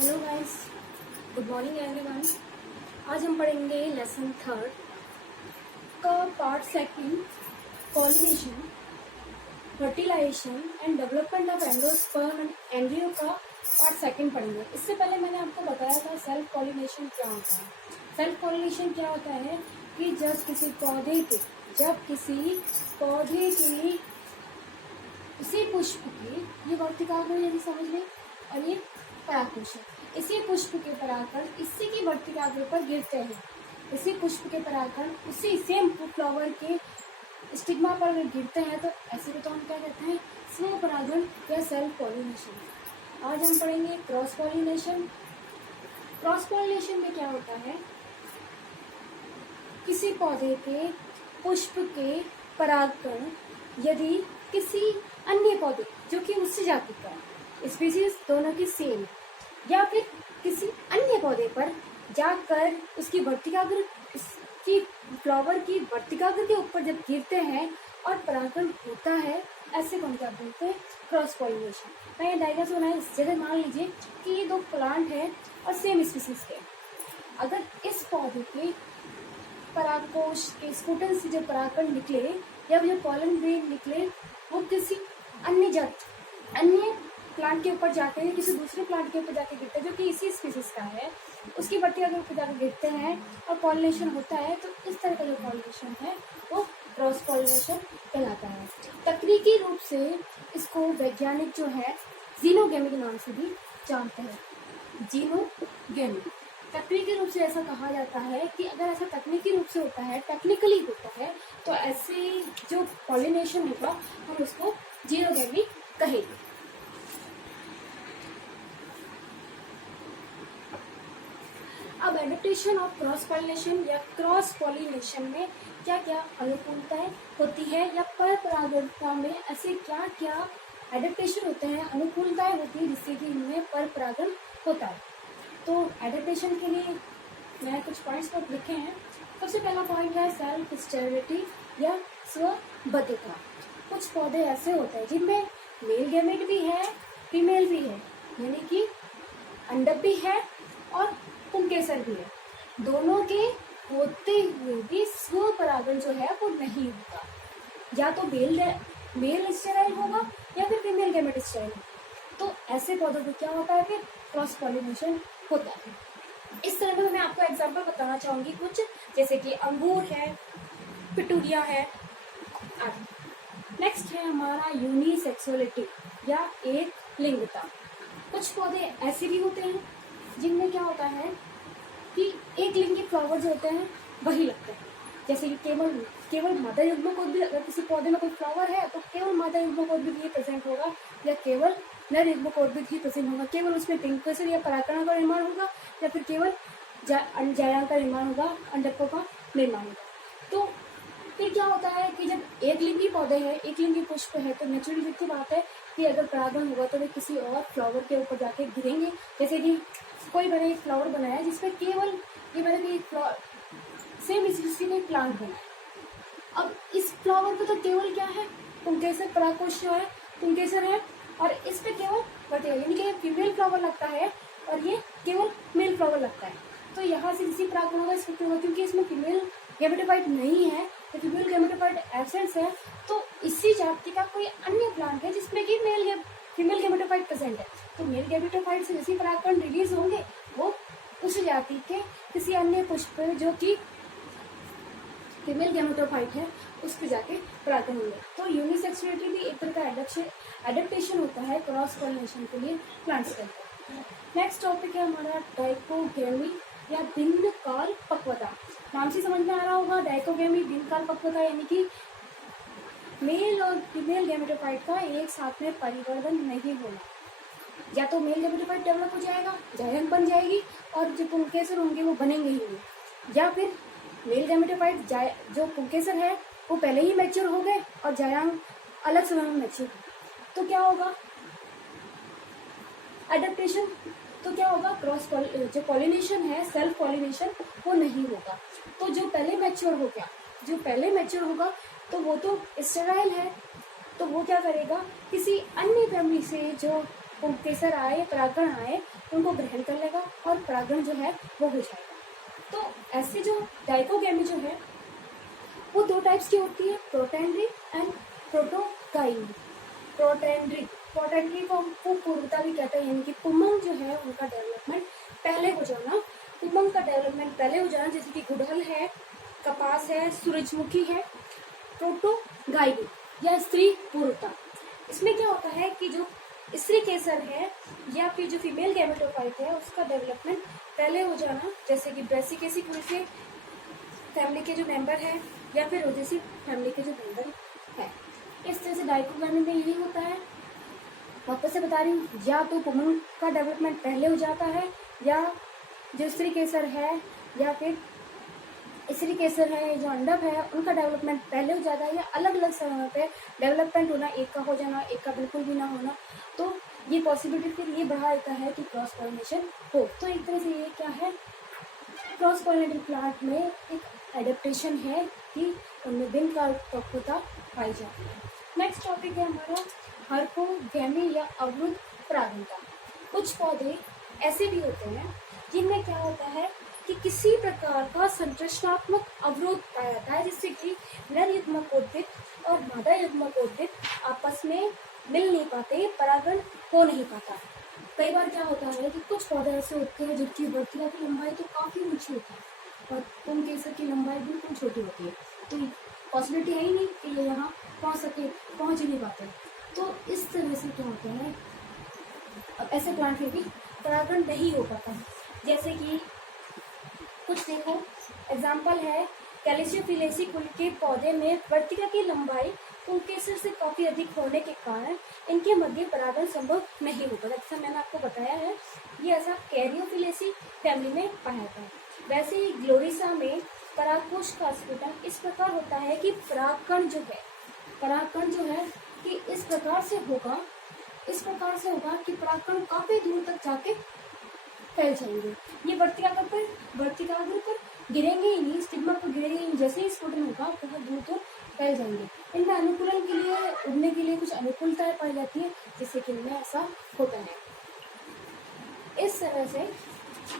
Hello guys, good morning everyone. आज हम पढ़ेंगे लेसन थर्ड का part second, pollination, fertilization and development of endosperm and embryo का part second पढ़ेंगे। इससे पहले मैंने आपको बताया था सेल्फ पॉलिनेशन क्या होता है। सेल्फ पॉलिनेशन क्या होता है कि जब किसी पौधे की इसी पुष्प की, ये वर्तिकाग्र यदि समझ लें, और ये परागकोश है। इसी पुष्प के परागकण इसी की वर्तिकाग्र पर गिरते हैं। इसी पुष्प के परागकण उसी सेम फ्लावर के स्टिग्मा पर अगर गिरते हैं तो ऐसे को तो हम क्या कहते हैं, स्व परागण या सेल्फ पॉलिनेशन। आज हम पढ़ेंगे क्रॉस पॉलिनेशन। क्रॉस पॉलिनेशन में क्या होता है, किसी पौधे के पुष्प के परागकण यदि किसी अन्य पौधे जो कि उससे जाति का स्पीसीज दोनों की सेम, या फिर किसी अन्य पौधे पर जाकर उसकी वर्तिकाग्र, उसकी फ्लावर की वर्तिकाग्र के ऊपर जब गिरते हैं और परागण होता है, ऐसे को हम क्या बोलते हैं, क्रॉस पॉलिनेशन। मैं ये डायग्राम बनाया, इस जगह मान लीजिए कि ये दो प्लांट है और सेम स्पीसीज के। अगर इस पौधे के परागकोश के स्पुटन से जो परागकण निकले या जो पॉलन ग्रेन निकले, वो किसी अन्य प्लांट के ऊपर जाते हैं, किसी दूसरे प्लांट के ऊपर जाके गिरते हैं जो कि इसी स्पीसीज का है, उसकी वर्तिकाग्र के ऊपर जाकर गिरते हैं और पॉलिनेशन होता है। तो इस तरह का जो पॉलिनेशन है वो क्रॉस पॉलिनेशन कहलाता है। तकनीकी रूप से इसको वैज्ञानिक जो है जीनोगेमी के नाम से भी जानते हैं। जीनोगेमी तकनीकी रूप से ऐसा कहा जाता है कि अगर ऐसा तकनीकी रूप से होता है, टेक्निकली होता है, तो ऐसे जो पॉलिनेशन होगा हम उसको जीनोगेमी कहेंगे। अब एडेप्टेशन ऑफ क्रॉस पॉलिनेशन या क्रॉस पॉलिनेशन में क्या क्या अनुकूलताएं होती है, या पर परागणता में ऐसे क्या क्या एडेप्टेशन होते हैं, अनुकूलताएं होती है जिससे कि इनमें पर परागण होता है। तो एडेप्टेशन के लिए मैंने कुछ पॉइंट्स पर लिखे हैं। सबसे पहला पॉइंट है सेल्फ स्टेरिलिटी या स्वबद्धता। कुछ पौधे ऐसे होते हैं जिनमें मेल गैमेट भी है, फीमेल भी है, यानी कि अंडक भी है और पुंकेसर भी है। दोनों के होते हुए भी स्व परागण जो है वो नहीं होता, या तो मेल स्टेराइल होगा या फिर फीमेल गैमेट स्टेराइल होगा। तो ऐसे पौधों को क्या होता है, फिर क्रॉस पॉलिनेशन होता है। इस तरह का मैं आपको एग्जांपल बताना चाहूंगी कुछ, जैसे कि अंगूर है, पिटूरिया है आदि। नेक्स्ट है हमारा यूनिसेक्सुअलिटी या एक लिंगता। कुछ पौधे ऐसे भी होते हैं जिनमें क्या होता है कि एक लिंगी फ्लावर जो होते हैं वही लगते हैं, जैसे कि केवल मादा युग्मकोट भी, अगर किसी पौधे में कोई फ्लावर है तो केवल मादा युग्मकोट भी प्रेजेंट होगा, या केवल नर युग्मकोट भी प्रेजेंट होगा। केवल उसमें पिंकसर या परागकण का निर्माण होगा, या फिर केवल जायांग का निर्माण होगा, अंडकों का निर्माण होगा। तो फिर क्या होता है कि जब एक लिंगी पौधे है, एक लिंगी पुष्प है, तो नेचुरली की बात है कि अगर परागण होगा तो वे किसी और फ्लावर के ऊपर जाके गिरेंगे। जैसे कि कोई मैंने एक फ्लावर बनाया जिसमें केवल ये मैंने सेम स्पीसीज का प्लांट बनाया। अब इस फ्लावर पे तो केवल क्या है, पुंकेसर परागकोश जो है पुंकेसर है, और इस पे केवल वर्तिका, यानी कि फीमेल फ्लावर लगता है और ये केवल मेल फ्लावर लगता है। तो यहाँ से किसी परागण होगा इस पे, क्योंकि इसमें फीमेल गैमेटोफाइट नहीं है, तो फीमेल गैमेटोफाइट एब्सेंस है, तो इसी जाति का कोई अन्य प्लांट है जिसमें कि फीमेल गैमेटोफाइट प्रेजेंट है। तो मेल गैमेटोफाइट से जैसे परागकण रिलीज होंगे वो उस जाति के किसी अन्य पुष्प जो कि फीमेल गैमेटोफाइट है उस पर जाके परागण होंगे। तो यूनिसेक्सुअलिटी भी एक तरह का एडेप्टेशन होता है क्रॉस पॉलिनेशन के लिए प्लांट्स के अंदर। नेक्स्ट टॉपिक है हमारा डाइकोगेमी या भिन्न काल पक्वता। नाम से समझ में आ रहा होगा, डाइकोगेमी भिन्न काल पक्वता, यानी कि मेल और फीमेल गैमेटोफाइट का एक साथ में परिवर्तन नहीं होना। या तो मेल गैमेटोफाइट डेवलप हो जाएगा, जायंग बन जाएगी, और जो पुंकेसर होंगे वो बनेंगे ही नहीं, या फिर मेल गैमेटोफाइट जो पुंकेसर है वो पहले ही मैच्योर हो गए और जायंग अलग समय में मैच्योर। तो क्या होगा एडेप्टेशन, तो क्या होगा जो पॉलिनेशन है, सेल्फ पॉलिनेशन, वो नहीं होगा। तो जो पहले मैच्योर होगा तो वो तो स्टेराइल है, तो वो क्या करेगा, किसी अन्य फैमिली से जो पुंकेसर आए, परागण आए, उनको ग्रहण कर लेगा और परागण जो है वो हो जाएगा। तो ऐसे जो डाइकोगेमी जो है वो दो टाइप्स की होती है, प्रोटेंड्री एंड प्रोटोगाइमी। प्रोटेंड्री को हम पूर्वता भी कहते हैं, यानी कि पुमंग जो है उनका डेवलपमेंट पहले हो जाना, पुमंग का डेवलपमेंट पहले हो जाना, जैसे कि गुड़हल है, कपास है, सूरजमुखी है। प्रोटोगाइमी या स्त्री पूर्वता, इसमें क्या होता है कि जो स्त्री केसर है या फिर जो फीमेल गैमेटोफाइट है उसका डेवलपमेंट पहले हो जाना, जैसे कि ब्रेसिकेसी कुल के फैमिली के जो मेंबर है या फिर रोजेसी फैमिली के जो मेंबर है। इस तरह से डाइकोगेमी में यही होता है। वापस से बता रही हूँ, या तो पुमंग का डेवलपमेंट पहले हो जाता है, या जो स्त्री केसर है या फिर स्त्री केसर है, जो अंडक है, उनका डेवलपमेंट पहले हो जाता है, या अलग अलग समय पे डेवलपमेंट होना, एक का हो जाना, एक का बिल्कुल भी ना होना। तो ये पॉसिबिलिटी फिर ये बढ़ा देता है कि क्रॉस पॉलिनेशन हो। तो एक तरह से ये क्या है, क्रॉस पॉलिनेटेड प्लांट में एक एडेप्टेशन है कि उनमें दिन काल पक्वता पाई जाती है। नेक्स्ट टॉपिक है हमारा हाइपोगैमी या अवरुद्ध परागणता। कुछ पौधे ऐसे भी होते हैं जिनमें क्या होता है कि किसी प्रकार का संरचनात्मक अवरोध पाया जाता है, जिससे कि नर युग्मकोद्भिद और मादा युग्मकोद्भिद आपस में मिल नहीं पाते, परागण हो नहीं पाता। कई बार क्या होता है कि कुछ पौधे ऐसे होते हैं जिनकी वर्तिका की लंबाई तो काफी ऊंची होती है और पुंकेसर की लंबाई बिल्कुल छोटी होती है, तो पॉसिबिलिटी है ही नहीं कि ये यहाँ पहुंच ही नहीं पाते। तो इस तरह से क्या होता है, अब ऐसे प्लांट में भी परागण नहीं हो पाता। जैसे कि कुछ देखो एग्जाम्पल है, कैलिसियोफिलेसी कुल के पौधे में वर्तिका की लंबाई पुंकेसर से काफी अधिक होने के कारण इनके मध्य परागण संभव नहीं होगा। जैसा मैंने आपको बताया है, ये ऐसा कैरियोफिलेसी फैमिली में पाया जाता है। वैसे ही ग्लोरिसा में परागकोश का स्फुटन इस प्रकार होता है कि परागकण जो है कि इस प्रकार से होगा कि परागकण काफी दूर तक जाके फैल जाएंगे। ये वर्तिकाग्र पर गिरेंगे ही नहीं, स्टिग्मा पर गिरेंगे ही नहीं, जैसे ही स्फुटन होगा बहुत दूर तक फैल जाएंगे। इनमें अनुकूलन के लिए, उड़ने के लिए कुछ अनुकूलताएं पाई जाती है, जिससे कि इनमें ऐसा होता है। इस तरह से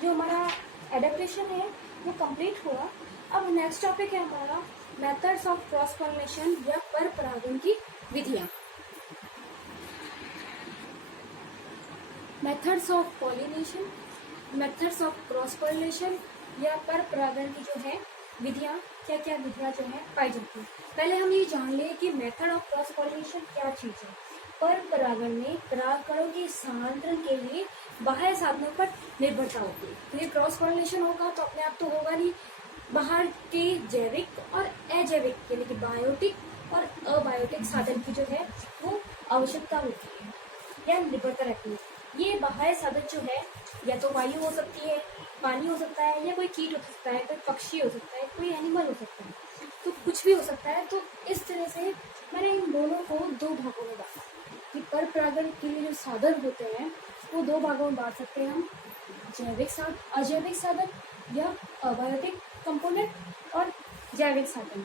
जो हमारा एडेप्टेशन है वो कंप्लीट हुआ। अब नेक्स्ट टॉपिक है हमारा मेथड्स ऑफ क्रॉस पॉलिनेशन या पर परागण की विधियां। Methods of pollination, methods of cross pollination या पर परागण की जो है विधियां, क्या क्या विधियां जो है पाई जाती है। पहले हम ये जान ले कि मेथड ऑफ क्रॉस पॉलिनेशन क्या चीज है। पर परागण में परागकणों के स्थानांतरण के लिए बाह्य साधनों पर निर्भरता होती है। तो ये क्रॉस पॉलिनेशन होगा तो अपने आप तो होगा नहीं, बाहर के जैविक और अजैविक यानी कि बायोटिक और अबायोटिक साधन की जो है वो आवश्यकता होती है या निर्भरता रहती है। ये बाह्य साधन जो है या तो वायु हो सकती है, पानी हो सकता है, या कोई कीट हो सकता है, कोई पक्षी हो सकता है, कोई एनिमल हो सकता है, तो कुछ भी हो सकता है। तो इस तरह से मैंने इन दोनों को दो भागों में बांटा कि पर परागण के लिए जो साधन होते हैं वो दो भागों में बांट सकते हैं हम, अजैविक साधन या अबायोटिक कंपोनेंट और जैविक साधन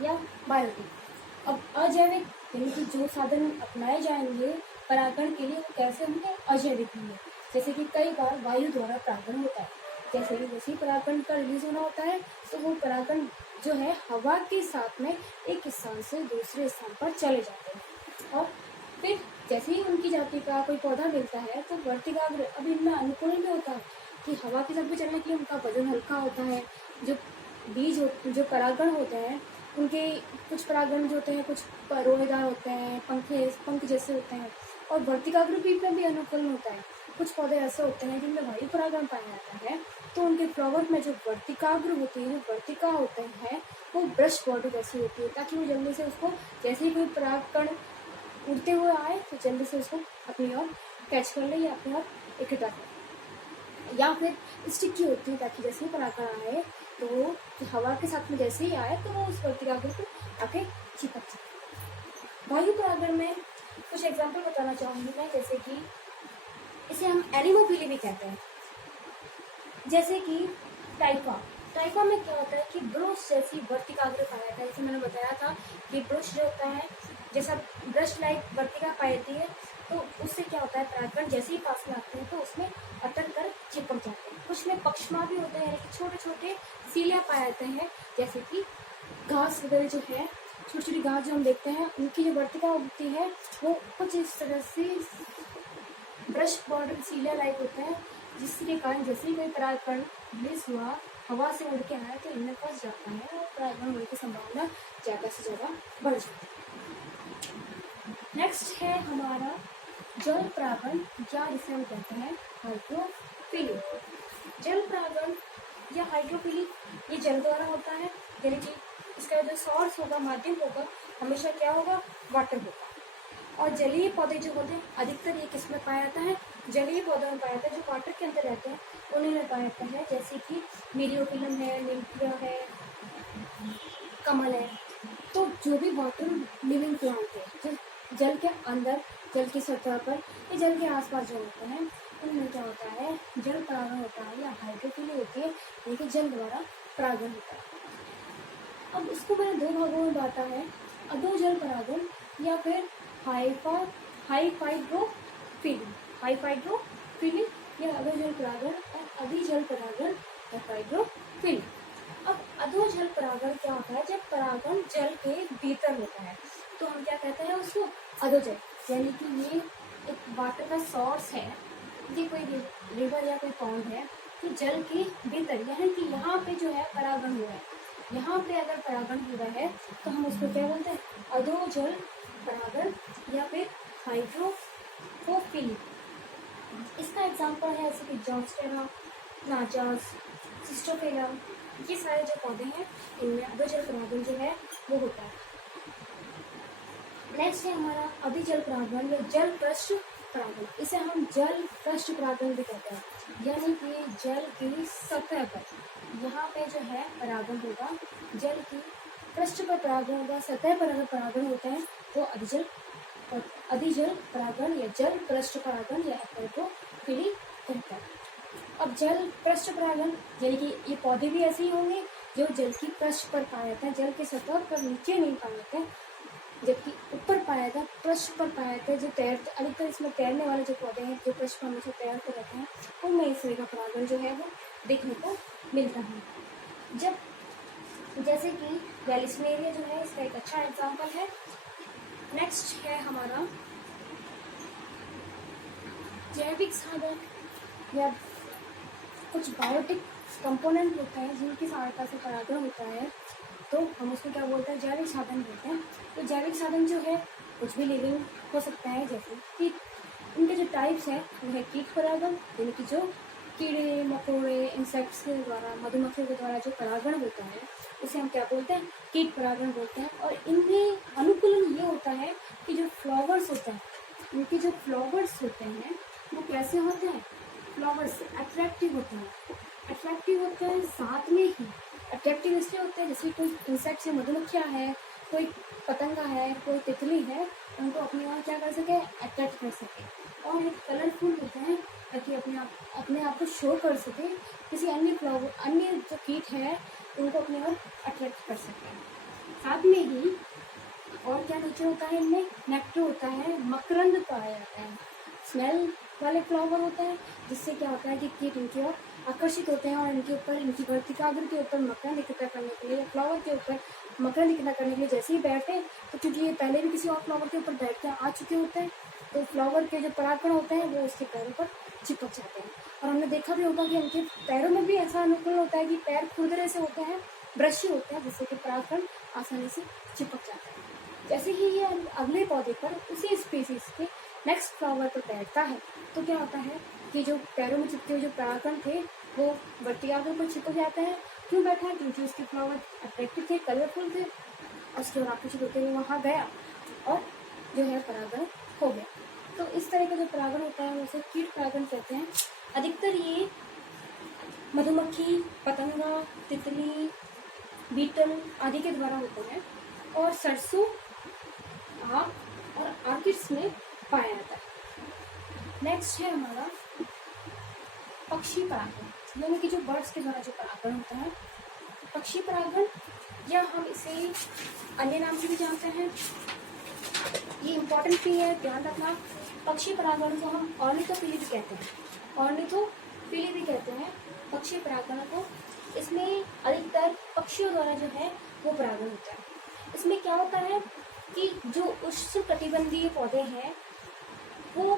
या बायोटिक। अब अजैविक यानी कि जो साधन अपनाए जाएंगे परागण के लिए वो कैसे होंगे, अजैविक होंगे। जैसे कि कई बार वायु द्वारा परागण होता है, जैसे कि परागण का रिलीज होना होता है तो वो परागण जो है हवा के साथ में एक स्थान से दूसरे स्थान पर चले जाते हैं, और फिर जैसे ही उनकी जाति का कोई पौधा मिलता है तो वर्तिकाग्र अब इनमें अनुकूल भी होता है कि हवा के साथ भी चलने के लिए उनका वजन हल्का होता है। जो परागण होते हैं उनके कुछ परागण जो होते हैं कुछ रोएदार होते हैं, पंख जैसे होते हैं, और वर्तिकाग्र भी अनुकूल होता है। कुछ पौधे ऐसे होते हैं जिनमें वायु परागण पाया जाता है, तो उनके फ्लावर में जो वर्तिकाग्र होती है, जो वर्तिका होते हैं वो ब्रश बॉर्डर जैसी होती है, ताकि वो जल्दी से उसको जैसे ही कोई परागकण उड़ते हुए आए तो जल्दी से उसको अपनी ओर कैच कर ले या अपनी ओर इकट्ठा कर, या फिर स्टिकी होती है ताकि जैसे ही परागकण आए तो वो हवा के साथ में जैसे ही आए तो वो उस वर्तिकाग्र को आके चिपक जाए। वायु परागण में कुछ एग्जाम्पल बताना चाहूंगी मैं, जैसे कि इसे हम एनिमोफिली भी कहते हैं। जैसे कि टाइफा में क्या होता है कि ब्रश जैसी वर्तिकाग्र पाया जाता है। जैसे मैंने बताया था कि ब्रश जो होता है जैसा ब्रश लाइक वर्तिका पाई जाती है, तो उससे क्या होता है, परागकण जैसे ही पास में आते हैं तो उसमें अटक कर चिपक जाते हैं। कुछ में पक्षमा भी होते हैं, यानी कि छोटे छोटे सीलिया पाए जाते हैं, जैसे कि घास वगैरह जो है, छोटी छोटी घास जो हम देखते हैं उनकी जो वर्तिका होती है वो कुछ इस तरह से ब्रश बॉर्डर सीलिया लाइक होता है, जिसके कारण जैसे ही कोई परागकण रिलीज हुआ, हवा से उड़ के आया तो इनमें फंस जाता है और परागकण होने की संभावना ज़्यादा से ज़्यादा बढ़ जाती है। नेक्स्ट है हमारा जल परागण, या जिसे हम कहते हैं हाइड्रोफिली। जल परागण या हाइड्रोफिली ये जल द्वारा होता है, यानी कि इसका जो सोर्स होगा, माध्यम होगा, हमेशा क्या होगा, वाटर होगा। और जलीय पौधे जो होते हैं अधिकतर ये किस में पाया जाता है, जलीय पौधों में पाया जाता है, जो वाटर के अंदर रहते हैं उन्हीं में पाया जाता है, जैसे कि मीरियोफिलम है, निम्फिया है, कमल है। तो जो भी वाटर लिविंग प्लांट है, जो जल के अंदर, जल की सतह पर या जल के आसपास जो होते हैं, उनमें क्या होता है, जल परागण होता है या हाइड्रोफिली होती है, यानी जल द्वारा परागण होता है। अब इसको मैंने दो भागों में बांटा है, अधोजल परागण या फिर हाइड्रोफिली या अधोजल परागण, और अभिजल परागण या हाइड्रोफिली। अब अधोजल परागण क्या होता है, जब परागण जल के भीतर होता है तो हम क्या कहते हैं उसको, अधोजल, यानी कि ये एक वाटर का सोर्स है, ये कोई रिवर या कोई पॉन्ड है कि जल के भीतर, यानी कि यहाँ पे जो है परागण हुआ है, यहाँ पे अगर परागण हुआ है तो हम उसको क्या बोलते हैं, अधोजल परागण या फिर हाइड्रोफिली। इसका एग्जाम्पल है जैसे कि जॉन्स्टेरा, नाजास, सिस्टोफिलम, ये सारे जो पौधे हैं इनमें अधोजल परागण जो है वो होता है। नेक्स्ट है हमारा अभिजल परागण या जल पृष्ठ परागण, इसे हम जल पृष्ठ परागण भी कहते हैं, यानी कि जल की सतह पर, यहाँ पे जो है परागण होगा, जल की पृष्ठ पर परागण होगा, सतह पर अगर परागण होता है तो अधिजल परागण या जल पृष्ठ परागण या हाइड्रोफिली कहता है। अब जल पृष्ठ परागण यानी कि ये पौधे भी ऐसे ही होंगे जो जल की पृष्ठ पर पाए जाते हैं, जल के सतह पर नीचे नहीं पाए जाते हैं, जबकि ऊपर पाया जाता है, पृष्ठ पर पाया जाता है, जो तैरते, अधिकतर इसमें तैरने वाले जो पौधे हैं जो पृष्ठ पर हमेशा तैरते रहते हैं, उनमें इस तरह का परागण जो है वो देखने को मिलता है। जब जैसे कि वेलिस्नेरिया जो है इसका एक अच्छा एग्जाम्पल है। नेक्स्ट है हमारा जैविक साधन या कुछ बायोटिक कंपोनेंट होता है जिनकी सहायता से परागण होता है, तो हम उसको क्या बोलते हैं, जैविक साधन बोलते हैं। तो जैविक साधन जो है कुछ भी लिविंग हो सकता है, जैसे कि इनके जो टाइप्स हैं वो है कीट परागण, यानी कि जो कीड़े मकोड़े इंसेक्ट्स के द्वारा, मधुमक्खियों के द्वारा जो परागण होता है उसे हम क्या बोलते हैं, कीट परागण बोलते हैं। और इनमें अनुकूलन ये होता है कि जो फ्लावर्स होता है, इनके जो फ्लावर्स होते हैं वो कैसे होते हैं, फ्लावर्स अट्रैक्टिव होते हैं, अट्रैक्टिव होते हैं, साथ में ही अट्रैक्टिव इसलिए होते हैं जैसे कोई इंसेक्ट से, मधुमक्खियाँ है, कोई पतंगा है, कोई तितली है, उनको अपने वहाँ क्या कर सके, अट्रैक्ट कर सके, और एक कलरफुल होते हैं ताकि अपने आप को शो कर सके, किसी अन्य जो कीट है उनको अपने ओर अट्रैक्ट कर सके। साथ में ही और क्या नेचर होता है इनमें, नेक्टर होता है, मकरंद पाया जाता है, स्मेल वाले फ्लावर होता है, जिससे क्या होता है कि कीट इनकी ओर आकर्षित होते हैं और इनके ऊपर, इनकी वर्तिकाग्र के ऊपर मकरंद इकट्ठा करने के लिए, फ्लावर के ऊपर मकरंद इकट्ठा करने के लिए जैसे ही बैठे, तो क्योंकि ये पहले भी किसी और फ्लावर के ऊपर बैठ के आ चुके होते हैं, तो फ्लावर के जो परागकण होते हैं वो उसके पैरों पर चिपक जाते हैं। और हमने देखा भी होगा कि उनके पैरों में भी ऐसा अनुकूल होता है कि पैर खुरदरे से होते हैं, ब्रशी होते हैं, जिससे कि परागकण आसानी से चिपक जाता है। जैसे ही ये अगले पौधे पर उसी स्पीसीज के नेक्स्ट फ्लावर पर बैठता है तो क्या होता है कि जो पैरों में चिपके हुए जो परागकण थे वो वर्तिकाग्र पर चिपक जाते हैं। क्यों बैठा है, क्योंकि उसके फ्लावर अट्रैक्टिव थे, कलरफुल थे, उसके आकर्षित होते हुए वहाँ गया और जो है परागण हो गया। तो इस तरह का जो परागण होता है उसे कीट परागण कहते हैं। अधिकतर ये मधुमक्खी, पतंगा, तितली, बीटल आदि के द्वारा होते हैं और सरसों, आक और आर्किड्स में पाया जाता है। नेक्स्ट है हमारा पक्षी परागण, यानी कि जो बर्ड्स के द्वारा जो परागण होता है, पक्षी परागण, या हम इसे अन्य नाम से भी जानते हैं। ये इम्पोर्टेंट भी है, ध्यान रखना पक्षी परागण को हम ऑर्निथोफिली भी कहते हैं, ऑर्निथोफिली भी कहते हैं पक्षी परागण को। इसमें अधिकतर पक्षियों द्वारा जो है वो परागण होता है। इसमें क्या होता है कि जो उष्णकटिबंधीय पौधे हैं वो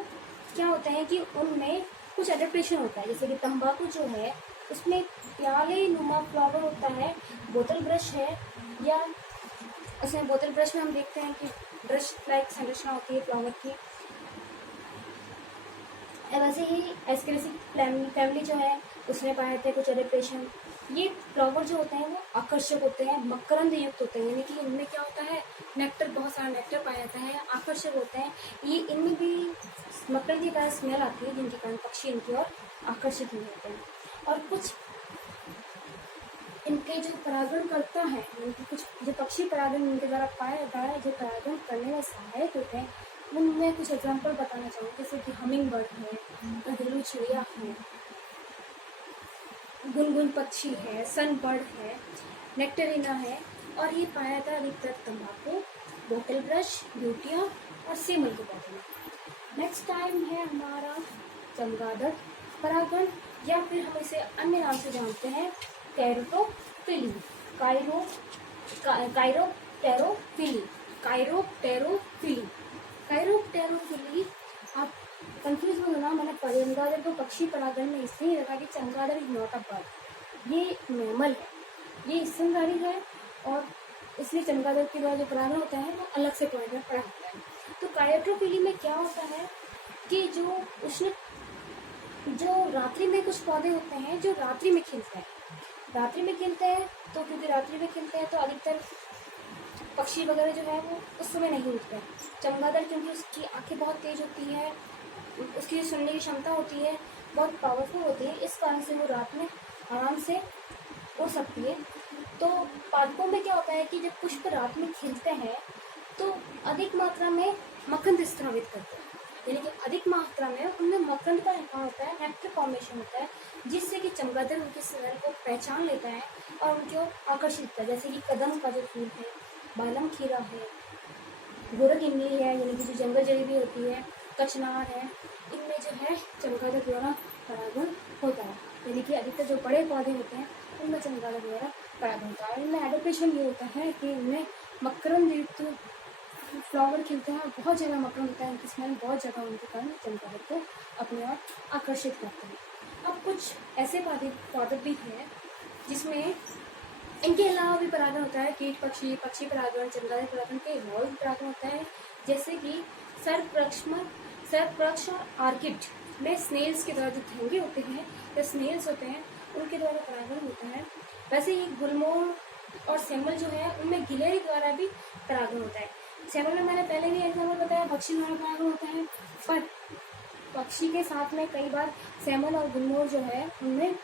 क्या होता है कि उनमें कुछ एडेप्टेशन होता है। जैसे कि तंबाकू जो है उसमें प्याले नुमा फ्लावर होता है, बोतल ब्रश है, या उसमें बोतल ब्रश में हम देखते हैं कि ब्रश लाइक संरचना होती है फ्लावर की। वैसे ही एस्केरेसी फैमिली जो है उसमें पाए जाते हैं कुछ एडेप्टेशन। ये फ्लावर जो होते हैं वो आकर्षक होते हैं, मकरंद युक्त होते हैं, यानी कि इनमें क्या होता है नेक्टर, बहुत सारा नेक्टर पाया जाता है, आकर्षक होते हैं। ये इनमें भी मकरंद के कारण स्मेल आती है जिनके कारण पक्षी इनकी ओर आकर्षित नहीं होते हैं। और कुछ इनके जो परागण करता है, इनके कुछ जो पक्षी परागण इनके द्वारा पाया जाता है, जो परागण करने में सहायक होते हैं, उनमें कुछ एग्जाम्पल बताना चाहूँगी। जैसे कि हमिंग बर्ड है, घरेलू चिड़िया है, गुनगुन पक्षी है, सन बर्ड है, नेक्टरीना है। और ये पाया जाता है अधिकतर तंबाकू, बोतल ब्रश, ब्यूटिया और सेमल के पौधे में। नेक्स्ट टाइम है हमारा चमगादड़ परागण, या फिर हम इसे अन्य नाम से जानते हैं कैरोटोफिली, कायरोप्टेरोफिली। आप कंफ्यूज मत होना, मैंने चमगादड़ को पक्षी परागण में इसलिए रखा कि चमगादड़ इज नॉट अ बर्ड, ये मैमल है, ये स्तनधारी है, और इसलिए चमगादड़ के द्वारा जो परागण होता है वो अलग से पॉइंट में पड़ा होता है। तो कायरोट्रोफिली में क्या होता है कि जो रात्रि में कुछ पौधे होते हैं जो रात्रि में खिलते हैं, तो क्योंकि रात्रि में खिलते हैं तो अधिकतर पक्षी वगैरह जो है वो उस समय नहीं उठते हैं। चमगादड़ क्योंकि उसकी आंखें बहुत तेज होती है, उसकी जो सुनने की क्षमता होती है बहुत पावरफुल होती है, इस कारण से वो रात में आराम से उड़ सकती है। तो पादपों में क्या होता है कि जब पुष्प रात में खिलते हैं तो अधिक मात्रा में मकरंद स्रावित करते हैं, यानी कि अधिक मात्रा में उनमें मकरंद का निर्माण होता है, नेक्टर फॉर्मेशन होता है, जिससे कि चमगादड़ उनके स्मेल को पहचान लेता है और उनकी ओर आकर्षित होता है। जैसे कि कदम का जो फूल है, बालम खीरा है, गोरख इमली है, यानी कि जो जंगल जलेबी होती है, कचनार है, इनमें जो है चमगादड़ द्वारा परागण होता है। यानी कि अधिकतर जो बड़े पौधे होते हैं उनमें चमगादड़ द्वारा परागण होता है। इनमें एडोप्टेशन ये होता है कि इनमें मकरंद युक्त फ्लावर खिलते हैं और बहुत ज़्यादा मकरंद होता है, उनकी स्मेल बहुत ज़्यादा होने के कारण चमगादड़ को अपने ओर आकर्षित करते हैं। अब कुछ ऐसे पादप भी हैं जिसमें इनके अलावा भी परागण होता है, कीट पक्षी परागण, चमगादड़ परागण के अलावा भी परागण होता है। जैसे कि सर्पवृक्ष और आर्किड में स्नेल्स के द्वारा जो धेंगे होते हैं या स्नेल्स होते हैं उनके द्वारा परागण होता है। वैसे ही गुलमोर और सेमल जो है उनमें गिलहरी द्वारा भी परागण होता है। सेमल में मैंने पहले भी एग्जाम्पल बताया पक्षी द्वारा परागण होता है, पर पक्षी के साथ में कई बार सेमल और गुलमोर जो है उनमें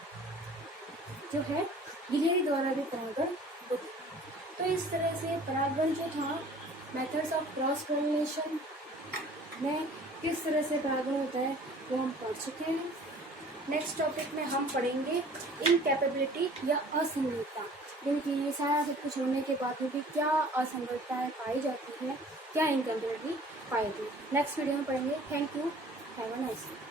जो है गिलहरी द्वारा भी परागण होता है। तो इस तरह से परागण जो था, मेथड्स ऑफ क्रॉस पॉलिनेशन में किस तरह से परागण होता है वो हम पढ़ चुके हैं। नेक्स्ट टॉपिक में हम पढ़ेंगे इनकैपेबिलिटी या असंगतता, क्योंकि ये सारा सब कुछ होने के बाद भी क्या असंगतताएं पाई जाती है, क्या इनकैपेबिलिटी पाई जाती है। नेक्स्ट वीडियो में पढ़ेंगे। Thank you, have a nice day.